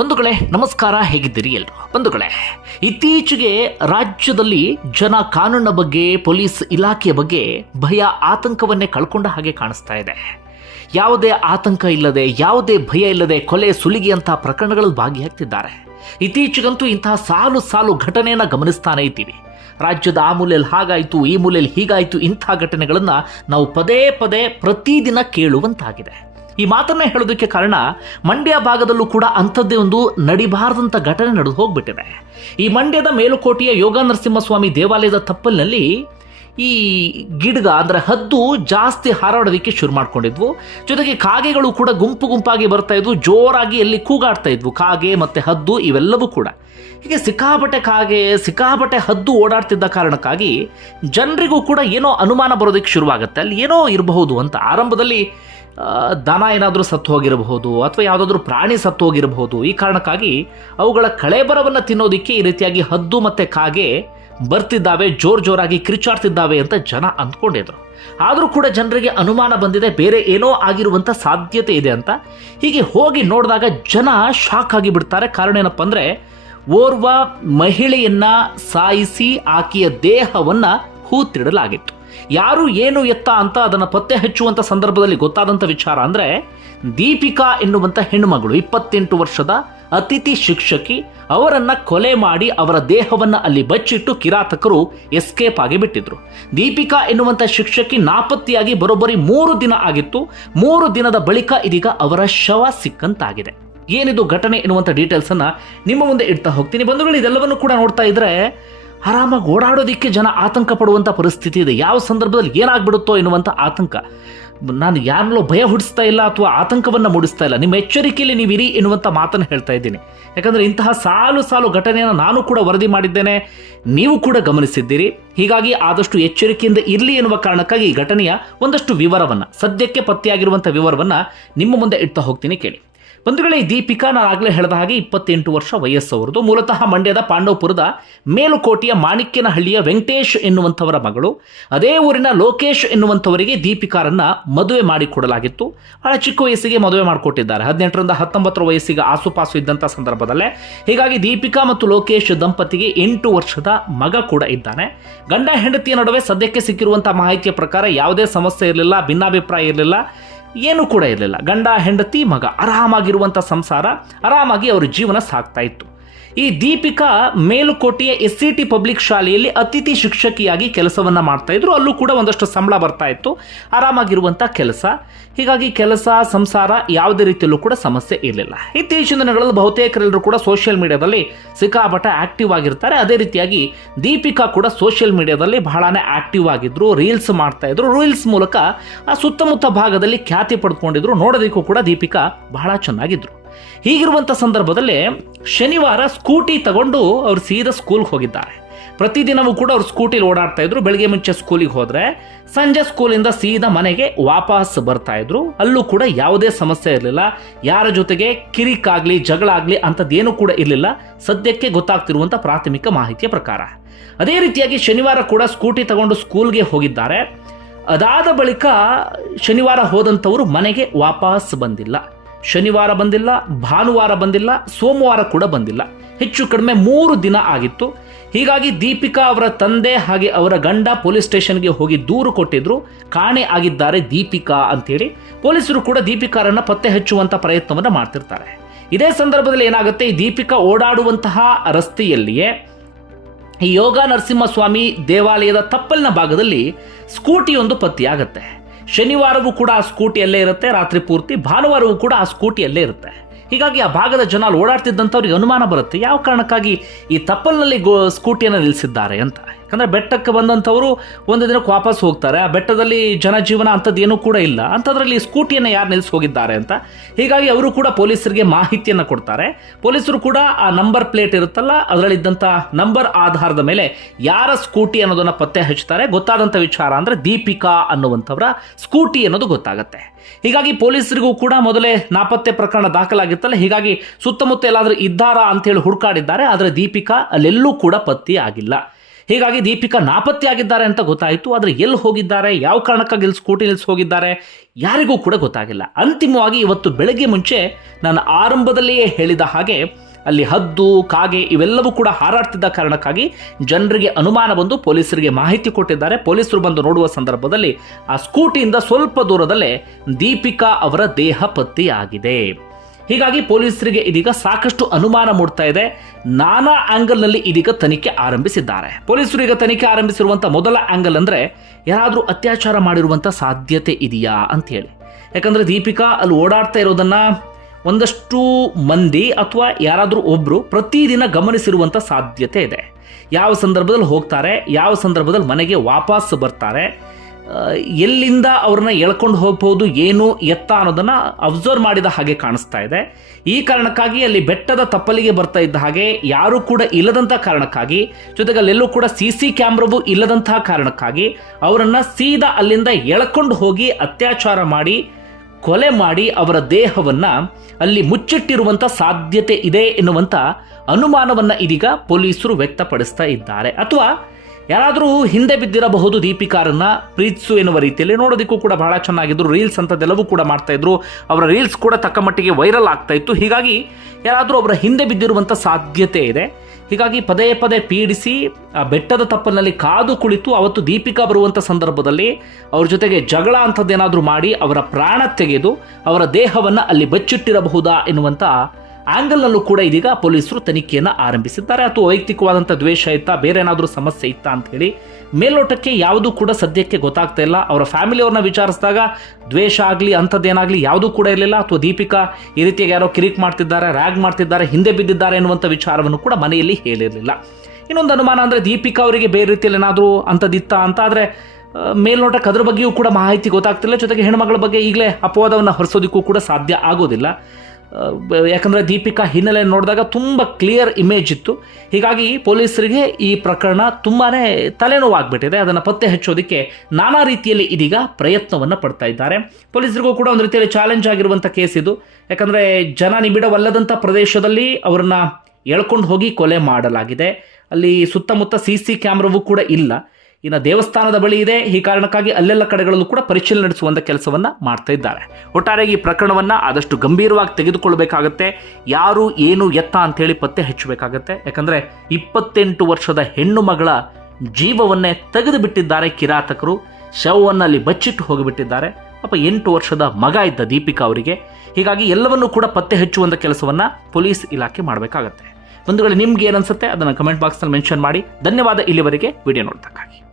ಬಂಧುಗಳೇ, ನಮಸ್ಕಾರ, ಹೇಗಿದ್ದೀರಿ ಎಲ್ಲರೂ ಬಂಧುಗಳೇ, ಇತ್ತೀಚೆಗೆ ರಾಜ್ಯದಲ್ಲಿ ಜನ ಕಾನೂನಿನ ಬಗ್ಗೆ, ಪೊಲೀಸ್ ಇಲಾಖೆಯ ಬಗ್ಗೆ ಭಯ, ಆತಂಕವನ್ನೇ ಕಳ್ಕೊಂಡ ಹಾಗೆ ಕಾಣಿಸ್ತಾ ಇದೆ. ಯಾವುದೇ ಆತಂಕ ಇಲ್ಲದೆ, ಯಾವುದೇ ಭಯ ಇಲ್ಲದೆ, ಕೊಲೆ ಸುಲಿಗೆಯಂತಹ ಪ್ರಕರಣಗಳಲ್ಲಿ ಭಾಗಿಯಾಗ್ತಿದ್ದಾರೆ. ಇತ್ತೀಚೆಗಂತೂ ಇಂತಹ ಸಾಲು ಸಾಲು ಘಟನೆಯನ್ನು ಗಮನಿಸ್ತಾನೇ ಇದ್ದೀವಿ. ರಾಜ್ಯದ ಆ ಮೂಲೆಯಲ್ಲಿ ಹಾಗಾಯಿತು, ಈ ಮೂಲೆಯಲ್ಲಿ ಹೀಗಾಯಿತು ಇಂಥ ಘಟನೆಗಳನ್ನು ನಾವು ಪದೇ ಪದೇ ಪ್ರತಿದಿನ ಕೇಳುವಂತಾಗಿದೆ. ಈ ಮಾತನ್ನ ಹೇಳೋದಕ್ಕೆ ಕಾರಣ ಮಂಡ್ಯ ಭಾಗದಲ್ಲೂ ಕೂಡ ಅಂಥದ್ದೇ ಒಂದು ನಡಿಬಾರದಂಥ ಘಟನೆ ನಡೆದು ಹೋಗ್ಬಿಟ್ಟಿದೆ ಈ ಮಂಡ್ಯದ ಮೇಲುಕೋಟೆಯ ಯೋಗ ನರಸಿಂಹಸ್ವಾಮಿ ದೇವಾಲಯದ ತಪ್ಪಲಿನಲ್ಲಿ ಈ ಗಿಡದ ಅಂದರೆ ಹದ್ದು ಜಾಸ್ತಿ ಹಾರಾಡೋದಕ್ಕೆ ಶುರು ಮಾಡ್ಕೊಂಡಿದ್ವು. ಜೊತೆಗೆ ಕಾಗೆಗಳು ಕೂಡ ಗುಂಪು ಗುಂಪಾಗಿ ಬರ್ತಾ ಇದ್ವು, ಜೋರಾಗಿ ಎಲ್ಲಿ ಕೂಗಾಡ್ತಾ ಇದ್ವು, ಕಾಗೆ ಮತ್ತು ಹದ್ದು ಇವೆಲ್ಲವೂ ಕೂಡ. ಹೀಗೆ ಸಿಕ್ಕಾಪಟ್ಟೆ ಕಾಗೆ, ಸಿಕ್ಕಾಪಟ್ಟೆ ಹದ್ದು ಓಡಾಡ್ತಿದ್ದ ಕಾರಣಕ್ಕಾಗಿ ಜನರಿಗೂ ಕೂಡ ಏನೋ ಅನುಮಾನ ಬರೋದಕ್ಕೆ ಶುರುವಾಗುತ್ತೆ. ಅಲ್ಲಿ ಏನೋ ಇರಬಹುದು ಅಂತ ಆರಂಭದಲ್ಲಿ ದನ ಏನಾದರೂ ಸತ್ತು ಹೋಗಿರಬಹುದು ಅಥವಾ ಯಾವುದಾದ್ರೂ ಪ್ರಾಣಿ ಸತ್ತು ಹೋಗಿರಬಹುದು. ಈ ಕಾರಣಕ್ಕಾಗಿ ಅವುಗಳ ಕಳೆಬರವನ್ನು ತಿನ್ನೋದಕ್ಕೆ ಈ ರೀತಿಯಾಗಿ ಹದ್ದು ಮತ್ತು ಕಾಗೆ ಬರ್ತಿದ್ದಾವೆ, ಜೋರ್ ಜೋರಾಗಿ ಕಿರಿಚಾಡ್ತಿದ್ದಾವೆ ಅಂತ ಜನ ಅಂದ್ಕೊಂಡಿದ್ರು. ಆದರೂ ಕೂಡ ಜನರಿಗೆ ಅನುಮಾನ ಬಂದಿದೆ, ಬೇರೆ ಏನೋ ಆಗಿರುವಂಥ ಸಾಧ್ಯತೆ ಇದೆ ಅಂತ. ಹೀಗೆ ಹೋಗಿ ನೋಡಿದಾಗ ಜನ ಶಾಕ್ ಆಗಿ ಬಿಡ್ತಾರೆ ಕಾರಣ ಏನಪ್ಪ ಅಂದರೆ, ಓರ್ವ ಮಹಿಳೆಯನ್ನ ಸಾಯಿಸಿ ಆಕೆಯ ದೇಹವನ್ನು ಹೂತಿಡಲಾಗಿತ್ತು. ಯಾರು ಏನು ಎತ್ತ ಅಂತ ಅದನ್ನು ಪತ್ತೆ ಹಚ್ಚುವಂಥ ಸಂದರ್ಭದಲ್ಲಿ ಗೊತ್ತಾದಂಥ ವಿಚಾರ ಅಂದರೆ ದೀಪಿಕಾ ಎನ್ನುವಂಥ ಹೆಣ್ಣುಮಗಳು, ಇಪ್ಪತ್ತೆಂಟು ವರ್ಷದ ಅತಿಥಿ ಶಿಕ್ಷಕಿ, ಅವರನ್ನು ಕೊಲೆ ಮಾಡಿ ಅವರ ದೇಹವನ್ನು ಅಲ್ಲಿ ಬಚ್ಚಿಟ್ಟು ಕಿರಾತಕರು ಎಸ್ಕೇಪ್ ಆಗಿ ಬಿಟ್ಟಿದ್ರು. ದೀಪಿಕಾ ಎನ್ನುವಂಥ ಶಿಕ್ಷಕಿ ನಾಪತ್ತೆಯಾಗಿ ಬರೋಬ್ಬರಿ ಮೂರು ದಿನ ಆಗಿತ್ತು. ಮೂರು ದಿನದ ಬಳಿಕ ಇದೀಗ ಅವರ ಶವ ಸಿಕ್ಕಂತಾಗಿದೆ. ಏನಿದು ಘಟನೆ ಎನ್ನುವಂಥ ಡೀಟೇಲ್ಸ್ ಅನ್ನ ನಿಮ್ಮ ಮುಂದೆ ಇಡ್ತಾ ಹೋಗ್ತೀನಿ. ಬಂಧುಗಳು, ಇದೆಲ್ಲವನ್ನು ಕೂಡ ನೋಡ್ತಾ ಇದ್ರೆ ಆರಾಮಾಗಿ ಓಡಾಡೋದಕ್ಕೆ ಜನ ಆತಂಕ ಪಡುವಂಥ ಪರಿಸ್ಥಿತಿ ಇದೆ. ಯಾವ ಸಂದರ್ಭದಲ್ಲಿ ಏನಾಗ್ಬಿಡುತ್ತೋ ಎನ್ನುವಂಥ ಆತಂಕ. ನಾನು ಯಾರನ್ನೋ ಭಯ ಹುಡಿಸ್ತಾ ಇಲ್ಲ ಅಥವಾ ಆತಂಕವನ್ನು ಮೂಡಿಸ್ತಾ ಇಲ್ಲ. ನಿಮ್ಮ ಎಚ್ಚರಿಕೆಯಲ್ಲಿ ನೀವು ಇರಿ ಎನ್ನುವಂಥ ಮಾತನ್ನು ಹೇಳ್ತಾ ಇದ್ದೀನಿ. ಯಾಕಂದರೆ ಇಂತಹ ಸಾಲು ಸಾಲು ಘಟನೆಯನ್ನು ನಾನು ಕೂಡ ವರದಿ ಮಾಡಿದ್ದೇನೆ. ನೀವು ಕೂಡ ಗಮನಿಸಿದ್ದೀರಿ. ಹೀಗಾಗಿ ಆದಷ್ಟು ಎಚ್ಚರಿಕೆಯಿಂದ ಇರಲಿ ಎನ್ನುವ ಕಾರಣಕ್ಕಾಗಿ ಈ ಘಟನೆಯ ಒಂದಷ್ಟು ವಿವರವನ್ನು, ಸದ್ಯಕ್ಕೆ ಪತ್ತೆಯಾಗಿರುವಂಥ ವಿವರವನ್ನು ನಿಮ್ಮ ಮುಂದೆ ಇಡ್ತಾ ಹೋಗ್ತೀನಿ ಕೇಳಿ. ಬಂಧುಗಳೇ, ದೀಪಿಕಾ, ನಾನು ಆಗಲೇ ಹೇಳಿದ ಹಾಗೆ ಇಪ್ಪತ್ತೆಂಟು ವರ್ಷ ವಯಸ್ಸವರದು. ಮೂಲತಃ ಮಂಡ್ಯದ ಪಾಂಡವಪುರದ ಮೇಲುಕೋಟೆಯ ಮಾಣಿಕ್ಯನಹಳ್ಳಿಯ ವೆಂಕಟೇಶ್ ಎನ್ನುವಂಥವರ ಮಗಳು. ಅದೇ ಊರಿನ ಲೋಕೇಶ್ ಎನ್ನುವಂಥವರಿಗೆ ದೀಪಿಕಾರನ್ನು ಮದುವೆ ಮಾಡಿಕೊಡಲಾಗಿತ್ತು. ಬಹಳ ಚಿಕ್ಕ ವಯಸ್ಸಿಗೆ ಮದುವೆ ಮಾಡಿಕೊಟ್ಟಿದ್ದಾರೆ. ಹದಿನೆಂಟರಿಂದ ಹತ್ತೊಂಬತ್ತರ ವಯಸ್ಸಿಗೆ ಆಸುಪಾಸು ಇದ್ದಂಥ ಸಂದರ್ಭದಲ್ಲೇ ಹೀಗಾಗಿ ದೀಪಿಕಾ ಮತ್ತು ಲೋಕೇಶ್ ದಂಪತಿಗೆ ಎಂಟು ವರ್ಷದ ಮಗ ಕೂಡ ಇದ್ದಾನೆ. ಗಂಡ ಹೆಂಡತಿಯ ನಡುವೆ ಸದ್ಯಕ್ಕೆ ಸಿಕ್ಕಿರುವಂಥ ಮಾಹಿತಿಯ ಪ್ರಕಾರ ಯಾವುದೇ ಸಮಸ್ಯೆ ಇರಲಿಲ್ಲ, ಭಿನ್ನಾಭಿಪ್ರಾಯ ಇರಲಿಲ್ಲ. ಏನೂ ಕೂಡ ಇರಲಿಲ್ಲ. ಗಂಡ ಹೆಂಡತಿ ಮಗ ಆರಾಮಾಗಿರುವಂಥ ಸಂಸಾರ ಆರಾಮಾಗಿ ಅವರ ಜೀವನ ಸಾಗ್ತಾ ಇತ್ತು. ಈ ದೀಪಿಕಾ ಮೇಲುಕೋಟೆಯ ಎಸ್ ಸಿ ಟಿ ಪಬ್ಲಿಕ್ ಶಾಲೆಯಲ್ಲಿ ಅತಿಥಿ ಶಿಕ್ಷಕಿಯಾಗಿ ಕೆಲಸವನ್ನು ಮಾಡ್ತಾ ಇದ್ರು. ಅಲ್ಲೂ ಕೂಡ ಒಂದಷ್ಟು ಸಂಬಳ ಬರ್ತಾ ಇತ್ತು. ಆರಾಮಾಗಿರುವಂಥ ಕೆಲಸ. ಹೀಗಾಗಿ ಕೆಲಸ, ಸಂಸಾರ ಯಾವುದೇ ರೀತಿಯಲ್ಲೂ ಕೂಡ ಸಮಸ್ಯೆ ಇರಲಿಲ್ಲ. ಇತ್ತೀಚಿನ ದಿನಗಳಲ್ಲಿ ಬಹುತೇಕರೆಲ್ಲರೂ ಕೂಡ ಸೋಷಿಯಲ್ ಮೀಡಿಯಾದಲ್ಲಿ ಸಿಕ್ಕಾಪಟ್ಟೆ ಆಕ್ಟಿವ್ ಆಗಿರ್ತಾರೆ. ಅದೇ ರೀತಿಯಾಗಿ ದೀಪಿಕಾ ಕೂಡ ಸೋಷಿಯಲ್ ಮೀಡಿಯಾದಲ್ಲಿ ಬಹಳನೇ ಆಕ್ಟಿವ್ ಆಗಿದ್ರು. ರೀಲ್ಸ್ ಮಾಡ್ತಾ ಇದ್ರು. ರೀಲ್ಸ್ ಮೂಲಕ ಆ ಸುತ್ತಮುತ್ತ ಭಾಗದಲ್ಲಿ ಖ್ಯಾತಿ ಪಡ್ಕೊಂಡಿದ್ರು. ನೋಡೋದಕ್ಕೂ ಕೂಡ ದೀಪಿಕಾ ಬಹಳ ಚೆನ್ನಾಗಿದ್ರು. ಹೀಗಿರುವಂಥ ಸಂದರ್ಭದಲ್ಲಿ ಶನಿವಾರ ಸ್ಕೂಟಿ ತಗೊಂಡು ಅವರು ಸೀದಾ ಸ್ಕೂಲ್ಗೆ ಹೋಗಿದ್ದಾರೆ. ಪ್ರತಿದಿನವೂ ಕೂಡ ಅವ್ರು ಸ್ಕೂಟಿಲಿ ಓಡಾಡ್ತಾ ಇದ್ರು. ಬೆಳಗ್ಗೆ ಮುಂಚೆ ಸ್ಕೂಲಿಗೆ ಹೋದರೆ ಸಂಜೆ ಸ್ಕೂಲಿಂದ ಸೀದಾ ಮನೆಗೆ ವಾಪಸ್ ಬರ್ತಾ ಇದ್ರು. ಅಲ್ಲೂ ಕೂಡ ಯಾವುದೇ ಸಮಸ್ಯೆ ಇರಲಿಲ್ಲ. ಯಾರ ಜೊತೆಗೆ ಕಿರಿಕಾಗ್ಲಿ ಜಗಳ ಆಗಲಿ ಅಂಥದ್ದೇನೂ ಕೂಡ ಇರಲಿಲ್ಲ. ಸದ್ಯಕ್ಕೆ ಗೊತ್ತಾಗ್ತಿರುವಂಥ ಪ್ರಾಥಮಿಕ ಮಾಹಿತಿಯ ಪ್ರಕಾರ. ಅದೇ ರೀತಿಯಾಗಿ ಶನಿವಾರ ಕೂಡ ಸ್ಕೂಟಿ ತಗೊಂಡು ಸ್ಕೂಲ್ಗೆ ಹೋಗಿದ್ದಾರೆ. ಅದಾದ ಬಳಿಕ ಶನಿವಾರ ಹೋದಂಥವರು ಮನೆಗೆ ವಾಪಸ್ ಬಂದಿಲ್ಲ. ಶನಿವಾರ ಬಂದಿಲ್ಲ, ಭಾನುವಾರ ಬಂದಿಲ್ಲ, ಸೋಮವಾರ ಕೂಡ ಬಂದಿಲ್ಲ. ಹೆಚ್ಚು ಕಡಿಮೆ ಮೂರು ದಿನ ಆಗಿತ್ತು. ಹೀಗಾಗಿ ದೀಪಿಕಾ ಅವರ ತಂದೆ ಹಾಗೆ ಅವರ ಗಂಡ ಪೊಲೀಸ್ ಸ್ಟೇಷನ್ಗೆ ಹೋಗಿ ದೂರು ಕೊಟ್ಟಿದ್ರು. ಕಾಣೆ ಆಗಿದ್ದಾರೆ ದೀಪಿಕಾ ಅಂತೇಳಿ. ಪೊಲೀಸರು ಕೂಡ ದೀಪಿಕಾರನ್ನ ಪತ್ತೆ ಹಚ್ಚುವಂತ ಪ್ರಯತ್ನವನ್ನು ಮಾಡ್ತಿರ್ತಾರೆ. ಇದೇ ಸಂದರ್ಭದಲ್ಲಿ ಏನಾಗುತ್ತೆ? ಈ ದೀಪಿಕಾ ಓಡಾಡುವಂತಹ ರಸ್ತೆಯಲ್ಲಿಯೇ ಈ ಯೋಗ ನರಸಿಂಹಸ್ವಾಮಿ ದೇವಾಲಯದ ತಪ್ಪಲಿನ ಭಾಗದಲ್ಲಿ ಸ್ಕೂಟಿಯೊಂದು ಪತ್ತೆಯಾಗತ್ತೆ. ಶನಿವಾರವೂ ಕೂಡ ಆ ಸ್ಕೂಟಿಯಲ್ಲೇ ಇರುತ್ತೆ, ರಾತ್ರಿ ಪೂರ್ತಿ ಭಾನುವಾರವೂ ಕೂಡ ಆ ಸ್ಕೂಟಿಯಲ್ಲೇ ಇರುತ್ತೆ. ಹೀಗಾಗಿ ಆ ಭಾಗದ ಜನ ಓಡಾಡ್ತಿದ್ದಂಥವ್ರಿಗೆ ಅನುಮಾನ ಬರುತ್ತೆ, ಯಾವ ಕಾರಣಕ್ಕಾಗಿ ಈ ತಪ್ಪಲಿನಲ್ಲಿ ಗೋ ಸ್ಕೂಟಿಯನ್ನು ನಿಲ್ಲಿಸಿದ್ದಾರೆ ಅಂತ. ಯಾಕಂದರೆ ಬೆಟ್ಟಕ್ಕೆ ಬಂದಂಥವರು ಒಂದು ದಿನಕ್ಕೆ ವಾಪಸ್ ಹೋಗ್ತಾರೆ. ಆ ಬೆಟ್ಟದಲ್ಲಿ ಜನಜೀವನ ಅಂಥದ್ದು ಏನೂ ಕೂಡ ಇಲ್ಲ. ಅಂಥದ್ರಲ್ಲಿ ಈ ಸ್ಕೂಟಿಯನ್ನು ಯಾರು ನಿಲ್ಲಿಸಿ ಹೋಗಿದ್ದಾರೆ ಅಂತ. ಹೀಗಾಗಿ ಅವರು ಕೂಡ ಪೊಲೀಸರಿಗೆ ಮಾಹಿತಿಯನ್ನು ಕೊಡ್ತಾರೆ. ಪೊಲೀಸರು ಕೂಡ ಆ ನಂಬರ್ ಪ್ಲೇಟ್ ಇರುತ್ತಲ್ಲ, ಅದರಲ್ಲಿದ್ದಂಥ ನಂಬರ್ ಆಧಾರದ ಮೇಲೆ ಯಾರ ಸ್ಕೂಟಿ ಅನ್ನೋದನ್ನು ಪತ್ತೆ ಹಚ್ತಾರೆ ಗೊತ್ತಾದಂಥ ವಿಚಾರ ಅಂದರೆ ದೀಪಿಕಾ ಅನ್ನುವಂಥವರ ಸ್ಕೂಟಿ ಅನ್ನೋದು ಗೊತ್ತಾಗುತ್ತೆ. ಹೀಗಾಗಿ ಪೊಲೀಸರಿಗೂ ಕೂಡ ಮೊದಲೇ ನಾಪತ್ತೆ ಪ್ರಕರಣ ದಾಖಲಾಗಿತ್ತಲ್ಲ. ಹೀಗಾಗಿ ಸುತ್ತಮುತ್ತ ಎಲ್ಲಾದರೂ ಇದ್ದಾರಾ ಅಂತೇಳಿ ಹುಡುಕಾಡಿದ್ದಾರೆ. ಆದರೆ ದೀಪಿಕಾ ಅಲ್ಲೆಲ್ಲೂ ಕೂಡ ಪತ್ತೆ ಆಗಿಲ್ಲ ಹೀಗಾಗಿ ದೀಪಿಕಾ ನಾಪತ್ತೆಯಾಗಿದ್ದಾರೆ ಅಂತ ಗೊತ್ತಾಯಿತು, ಆದರೆ ಎಲ್ಲಿ ಹೋಗಿದ್ದಾರೆ, ಯಾವ ಕಾರಣಕ್ಕಾಗಿ ಇಲ್ಲಿ ಸ್ಕೂಟಿ ನಿಲ್ಲಿಸಿ ಹೋಗಿದ್ದಾರೆ, ಯಾರಿಗೂ ಕೂಡ ಗೊತ್ತಾಗಿಲ್ಲ. ಅಂತಿಮವಾಗಿ ಇವತ್ತು ಬೆಳಗ್ಗೆ ಮುಂಚೆ ನಾನು ಆರಂಭದಲ್ಲಿಯೇ ಹೇಳಿದ ಹಾಗೆ ಅಲ್ಲಿ ಹದ್ದು, ಕಾಗೆ ಇವೆಲ್ಲವೂ ಕೂಡ ಹಾರಾಡ್ತಿದ್ದ ಕಾರಣಕ್ಕಾಗಿ ಜನರಿಗೆ ಅನುಮಾನ ಬಂದು ಪೊಲೀಸರಿಗೆ ಮಾಹಿತಿ ಕೊಟ್ಟಿದ್ದಾರೆ. ಪೊಲೀಸರು ಬಂದು ನೋಡುವ ಸಂದರ್ಭದಲ್ಲಿ ಆ ಸ್ಕೂಟಿಯಿಂದ ಸ್ವಲ್ಪ ದೂರದಲ್ಲೇ ದೀಪಿಕಾ ಅವರ ದೇಹ ಪತ್ತೆಯಾಗಿದೆ. ಹೀಗಾಗಿ ಪೊಲೀಸರಿಗೆ ಇದೀಗ ಸಾಕಷ್ಟು ಅನುಮಾನ ಮೂಡ್ತಾ ಇದೆ. ನಾನಾ ಆಂಗಲ್ನಲ್ಲಿ ಇದೀಗ ತನಿಖೆ ಆರಂಭಿಸಿದ್ದಾರೆ. ಪೊಲೀಸರು ಈಗ ತನಿಖೆ ಆರಂಭಿಸಿರುವಂಥ ಮೊದಲ ಆಂಗಲ್ ಅಂದರೆ ಯಾರಾದರೂ ಅತ್ಯಾಚಾರ ಮಾಡಿರುವಂಥ ಸಾಧ್ಯತೆ ಇದೆಯಾ ಅಂತ ಹೇಳಿ. ಯಾಕಂದರೆ ದೀಪಿಕಾ ಅಲ್ಲಿ ಓಡಾಡ್ತಾ ಇರೋದನ್ನ ಒಂದಷ್ಟು ಮಂದಿ ಅಥವಾ ಯಾರಾದರೂ ಒಬ್ಬರು ಪ್ರತಿದಿನ ಗಮನಿಸಿರುವಂಥ ಸಾಧ್ಯತೆ ಇದೆ. ಯಾವ ಸಂದರ್ಭದಲ್ಲಿ ಹೋಗ್ತಾರೆ, ಯಾವ ಸಂದರ್ಭದಲ್ಲಿ ಮನೆಗೆ ವಾಪಸ್ ಬರ್ತಾರೆ ಎಲ್ಲಿಂದ ಅವ್ರನ್ನ ಎಳ್ಕೊಂಡು ಹೋಗ್ಬೋದು, ಏನು ಎತ್ತ ಅನ್ನೋದನ್ನು ಅಬ್ಸರ್ವ್ ಮಾಡಿದ ಹಾಗೆ ಕಾಣಿಸ್ತಾ ಇದೆ. ಈ ಕಾರಣಕ್ಕಾಗಿ ಅಲ್ಲಿ ಬೆಟ್ಟದ ತಪ್ಪಲಿಗೆ ಬರ್ತಾ ಇದ್ದ ಹಾಗೆ ಯಾರೂ ಕೂಡ ಇಲ್ಲದಂಥ ಕಾರಣಕ್ಕಾಗಿ ಜೊತೆಗೆ ಅಲ್ಲೆಲ್ಲೂ ಕೂಡ ಸಿ ಸಿ ಕ್ಯಾಮ್ರಾವು ಇಲ್ಲದಂತಹ ಕಾರಣಕ್ಕಾಗಿ ಅವರನ್ನು ಸೀದಾ ಅಲ್ಲಿಂದ ಎಳ್ಕೊಂಡು ಹೋಗಿ ಅತ್ಯಾಚಾರ ಮಾಡಿ, ಕೊಲೆ ಮಾಡಿ ಅವರ ದೇಹವನ್ನು ಅಲ್ಲಿ ಮುಚ್ಚಿಟ್ಟಿರುವಂಥ ಸಾಧ್ಯತೆ ಇದೆ ಎನ್ನುವಂಥ ಅನುಮಾನವನ್ನು ಇದೀಗ ಪೊಲೀಸರು ವ್ಯಕ್ತಪಡಿಸ್ತಾ ಇದ್ದಾರೆ. ಅಥವಾ ಯಾರಾದರೂ ಹಿಂದೆ ಬಿದ್ದಿರಬಹುದು ದೀಪಿಕಾರನ್ನ ಪ್ರೀತ್ಸು ಎನ್ನುವ ರೀತಿಯಲ್ಲಿ ನೋಡೋದಕ್ಕೂ ಕೂಡ ಬಹಳ ಚೆನ್ನಾಗಿದ್ರು. ರೀಲ್ಸ್ ಅಂತದೆಲ್ಲವೂ ಕೂಡ ಮಾಡ್ತಾ ಇದ್ರು. ಅವರ ರೀಲ್ಸ್ ಕೂಡ ತಕ್ಕ ಮಟ್ಟಿಗೆ ವೈರಲ್ ಆಗ್ತಾ ಇತ್ತು. ಹೀಗಾಗಿ ಯಾರಾದರೂ ಅವರ ಹಿಂದೆ ಬಿದ್ದಿರುವಂಥ ಸಾಧ್ಯತೆ ಇದೆ. ಹೀಗಾಗಿ ಪದೇ ಪದೇ ಪೀಡಿಸಿ, ಆ ಬೆಟ್ಟದ ತಪ್ಪಲಿನಲ್ಲಿ ಕಾದು ಕುಳಿತು ಅವತ್ತು ದೀಪಿಕಾ ಬರುವಂಥ ಸಂದರ್ಭದಲ್ಲಿ ಅವ್ರ ಜೊತೆಗೆ ಜಗಳ ಅಂಥದ್ದೇನಾದರೂ ಮಾಡಿ ಅವರ ಪ್ರಾಣ ತೆಗೆದು ಅವರ ದೇಹವನ್ನು ಅಲ್ಲಿ ಬಚ್ಚಿಟ್ಟಿರಬಹುದಾ ಎನ್ನುವಂಥ ಆಂಗಲ್ನಲ್ಲೂ ಕೂಡ ಇದೀಗ ಪೊಲೀಸರು ತನಿಖೆಯನ್ನು ಆರಂಭಿಸಿದ್ದಾರೆ. ಅಥವಾ ವೈಯಕ್ತಿಕವಾದಂಥ ದ್ವೇಷ ಇತ್ತಾ ಬೇರೆ ಏನಾದರೂ ಸಮಸ್ಯೆ ಇತ್ತಾ ಅಂತ ಹೇಳಿ ಮೇಲ್ನೋಟಕ್ಕೆ ಯಾವುದೂ ಕೂಡ ಸದ್ಯಕ್ಕೆ ಗೊತ್ತಾಗ್ತಾ ಇಲ್ಲ. ಅವರ ಫ್ಯಾಮಿಲಿಯವ್ರನ್ನ ವಿಚಾರಿಸಿದಾಗ ದ್ವೇಷ ಆಗಲಿ, ಅಂಥದ್ದೇನಾಗಲಿ ಯಾವುದೂ ಕೂಡ ಇರಲಿಲ್ಲ. ಅಥವಾ ದೀಪಿಕಾ ಈ ರೀತಿಯಾಗಿ ಯಾರೋ ಕಿರಿಕ್ ಮಾಡ್ತಿದ್ದಾರೆ ರ್ಯಾಗ್ ಮಾಡ್ತಿದ್ದಾರೆ, ಹಿಂದೆ ಬಿದ್ದಿದ್ದಾರೆ ಎನ್ನುವಂಥ ವಿಚಾರವನ್ನು ಕೂಡ ಮನೆಯಲ್ಲಿ ಹೇಳಿರಲಿಲ್ಲ. ಇನ್ನೊಂದು ಅನುಮಾನ ಅಂದರೆ ದೀಪಿಕಾ ಅವರಿಗೆ ಬೇರೆ ರೀತಿಯಲ್ಲಿ ಏನಾದರೂ ಅಂಥದ್ದಿತ್ತ ಅಂತ ಆದರೆ ಮೇಲ್ನೋಟಕ್ಕೆ ಅದ್ರ ಬಗ್ಗೆಯೂ ಕೂಡ ಮಾಹಿತಿ ಗೊತ್ತಾಗ್ತಿಲ್ಲ. ಜೊತೆಗೆ ಹೆಣ್ಮಗಳ ಬಗ್ಗೆ ಈಗಲೇ ಅಪವಾದವನ್ನು ಹೊರಿಸೋದಕ್ಕೂ ಕೂಡ ಸಾಧ್ಯ ಆಗೋದಿಲ್ಲ. ಯಾಕಂದ್ರೆ ದೀಪಿಕಾ ಹಿನ್ನೆಲೆ ನೋಡಿದಾಗ ತುಂಬ ಕ್ಲಿಯರ್ ಇಮೇಜ್ ಇತ್ತು. ಹೀಗಾಗಿ ಪೊಲೀಸರಿಗೆ ಈ ಪ್ರಕರಣ ತುಂಬಾನೇ ತಲೆನೋವಾಗ್ಬಿಟ್ಟಿದೆ. ಅದನ್ನು ಪತ್ತೆ ಹಚ್ಚೋದಕ್ಕೆ ನಾನಾ ರೀತಿಯಲ್ಲಿ ಇದೀಗ ಪ್ರಯತ್ನವನ್ನು ಪಡ್ತಾ ಇದ್ದಾರೆ. ಪೊಲೀಸರಿಗೂ ಕೂಡ ಒಂದು ರೀತಿಯಲ್ಲಿ ಚಾಲೆಂಜ್ ಆಗಿರುವಂಥ ಕೇಸ್ ಇದು. ಯಾಕಂದರೆ ಜನ ನಿಬಿಡವಲ್ಲದಂಥ ಪ್ರದೇಶದಲ್ಲಿ ಅವರನ್ನ ಎಳ್ಕೊಂಡು ಹೋಗಿ ಕೊಲೆ ಮಾಡಲಾಗಿದೆ. ಅಲ್ಲಿ ಸುತ್ತಮುತ್ತ ಸಿ ಸಿ ಕ್ಯಾಮ್ರಾವೂ ಕೂಡ ಇಲ್ಲ. ಇನ್ನು ದೇವಸ್ಥಾನದ ಬಳಿ ಇದೆ. ಈ ಕಾರಣಕ್ಕಾಗಿ ಅಲ್ಲೆಲ್ಲ ಕಡೆಗಳಲ್ಲೂ ಕೂಡ ಪರಿಶೀಲನೆ ನಡೆಸುವಂಥ ಕೆಲಸವನ್ನ ಮಾಡ್ತಾ ಇದ್ದಾರೆ. ಒಟ್ಟಾರೆಯಾಗಿ ಈ ಪ್ರಕರಣವನ್ನು ಆದಷ್ಟು ಗಂಭೀರವಾಗಿ ತೆಗೆದುಕೊಳ್ಬೇಕಾಗತ್ತೆ ಯಾರು, ಏನು, ಎತ್ತ ಅಂತೇಳಿ ಪತ್ತೆ ಹಚ್ಚಬೇಕಾಗತ್ತೆ. ಯಾಕಂದರೆ ಇಪ್ಪತ್ತೆಂಟು ವರ್ಷದ ಹೆಣ್ಣು ಮಗಳ ಜೀವವನ್ನೇ ತೆಗೆದು ಬಿಟ್ಟಿದ್ದಾರೆ ಕಿರಾತಕರು. ಶವವನ್ನು ಅಲ್ಲಿ ಬಚ್ಚಿಟ್ಟು ಹೋಗಿಬಿಟ್ಟಿದ್ದಾರೆ. ಪಾಪ ಎಂಟು ವರ್ಷದ ಮಗ ಇದ್ದ ದೀಪಿಕಾ ಅವರಿಗೆ. ಹೀಗಾಗಿ ಎಲ್ಲವನ್ನೂ ಕೂಡ ಪತ್ತೆ ಹಚ್ಚುವಂಥ ಕೆಲಸವನ್ನು ಪೊಲೀಸ್ ಇಲಾಖೆ ಮಾಡಬೇಕಾಗತ್ತೆ. ಒಂದು ವೇಳೆ ನಿಮ್ಗೆ ಏನನ್ಸುತ್ತೆ ಅದನ್ನು ಕಮೆಂಟ್ ಬಾಕ್ಸ್ನಲ್ಲಿ ಮೆನ್ಷನ್ ಮಾಡಿ. ಧನ್ಯವಾದ ಇಲ್ಲಿವರೆಗೆ. ವಿಡಿಯೋ ನೋಡ್ತಕ್ಕಾಗಿ.